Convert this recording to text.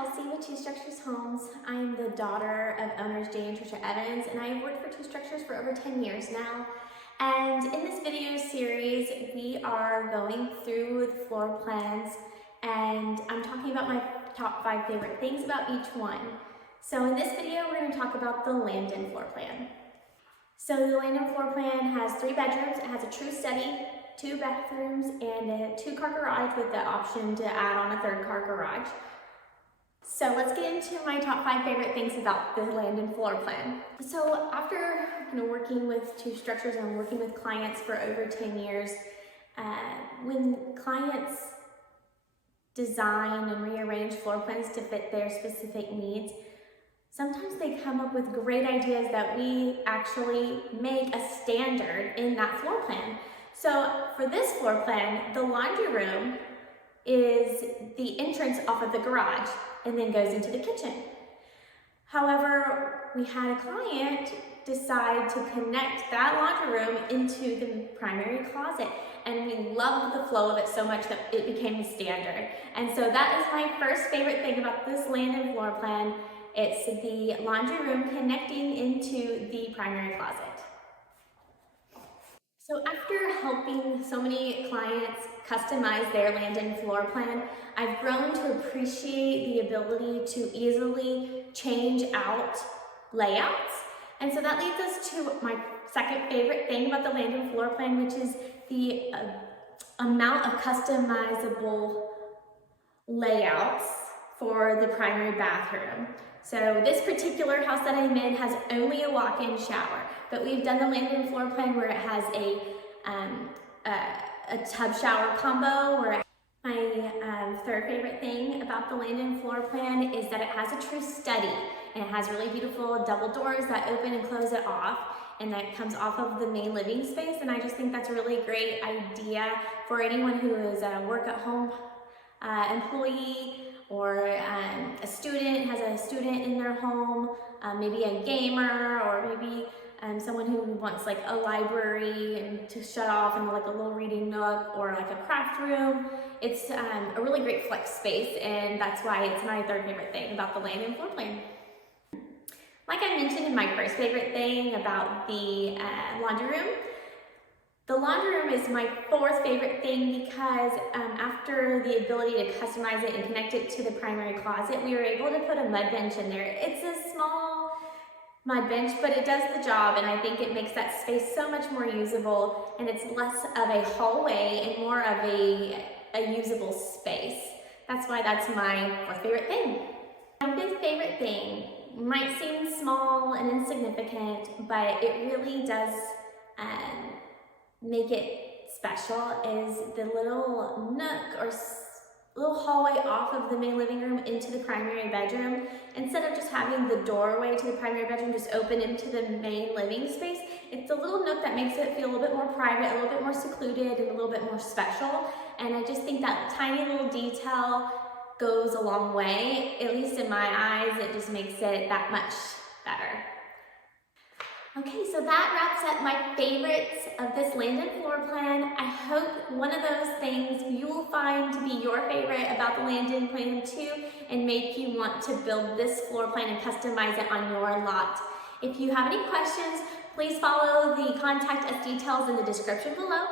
Kelsey with Two Structures Homes. I am the daughter of owners Jay and Trisha Evans, and I have worked for Two Structures for over 10 years now. And in this video series, we are going through the floor plans, and I'm talking about my top 5 favorite things about each one. So in this video, we're going to talk about the Landon floor plan. So the Landon floor plan has 3 bedrooms. It has a true study, 2 bathrooms, and a 2-car garage with the option to add on a 3rd-car garage. So let's get into my top 5 favorite things about the Landon floor plan. So after working with Two Structures and working with clients for over 10 years, when clients design and rearrange floor plans to fit their specific needs, sometimes they come up with great ideas that we actually make a standard in that floor plan. So for this floor plan, the laundry room is the entrance off of the garage and then goes into the kitchen. However, we had a client decide to connect that laundry room into the primary closet, and we loved the flow of it so much that it became a standard. And so that is my first favorite thing about this Landon floor plan. It's the laundry room connecting into the primary closet. So after helping so many clients customize their Landon floor plan, I've grown to appreciate the ability to easily change out layouts. And so that leads us to my second favorite thing about the Landon floor plan, which is the amount of customizable layouts for the primary bathroom. So this particular house that I'm in has only a walk-in shower, but we've done the Landon floor plan where it has a tub shower combo. Where my third favorite thing about the Landon floor plan is that it has a true study, and it has really beautiful double doors that open and close it off, and that comes off of the main living space. And I just think that's a really great idea for anyone who is a work-at-home employee, or a student, has a student in their home, maybe a gamer, or maybe someone who wants like a library and to shut off and like a little reading nook, or like a craft room. It's a really great flex space, and that's why it's my third favorite thing about the Landon floor plan. Like I mentioned in my first favorite thing about the laundry room, the laundry room is my fourth favorite thing because after the ability to customize it and connect it to the primary closet, we were able to put a mud bench in there. It's a small mud bench, but it does the job, and I think it makes that space so much more usable, and it's less of a hallway and more of a usable space. That's why that's my fourth favorite thing. My fifth favorite thing might seem small and insignificant, but it really does make it special, is the little nook or little hallway off of the main living room into the primary bedroom. Instead of just having the doorway to the primary bedroom just open into the main living space, it's a little nook that makes it feel a little bit more private, a little bit more secluded, and a little bit more special. And I just think that tiny little detail goes a long way. At least in my eyes, it just makes it that much better. Okay, so that wraps up my favorites of this Landon floor plan. I hope one of those things you will find to be your favorite about the Landon plan too, and make you want to build this floor plan and customize it on your lot. If you have any questions, please follow the contact us details in the description below.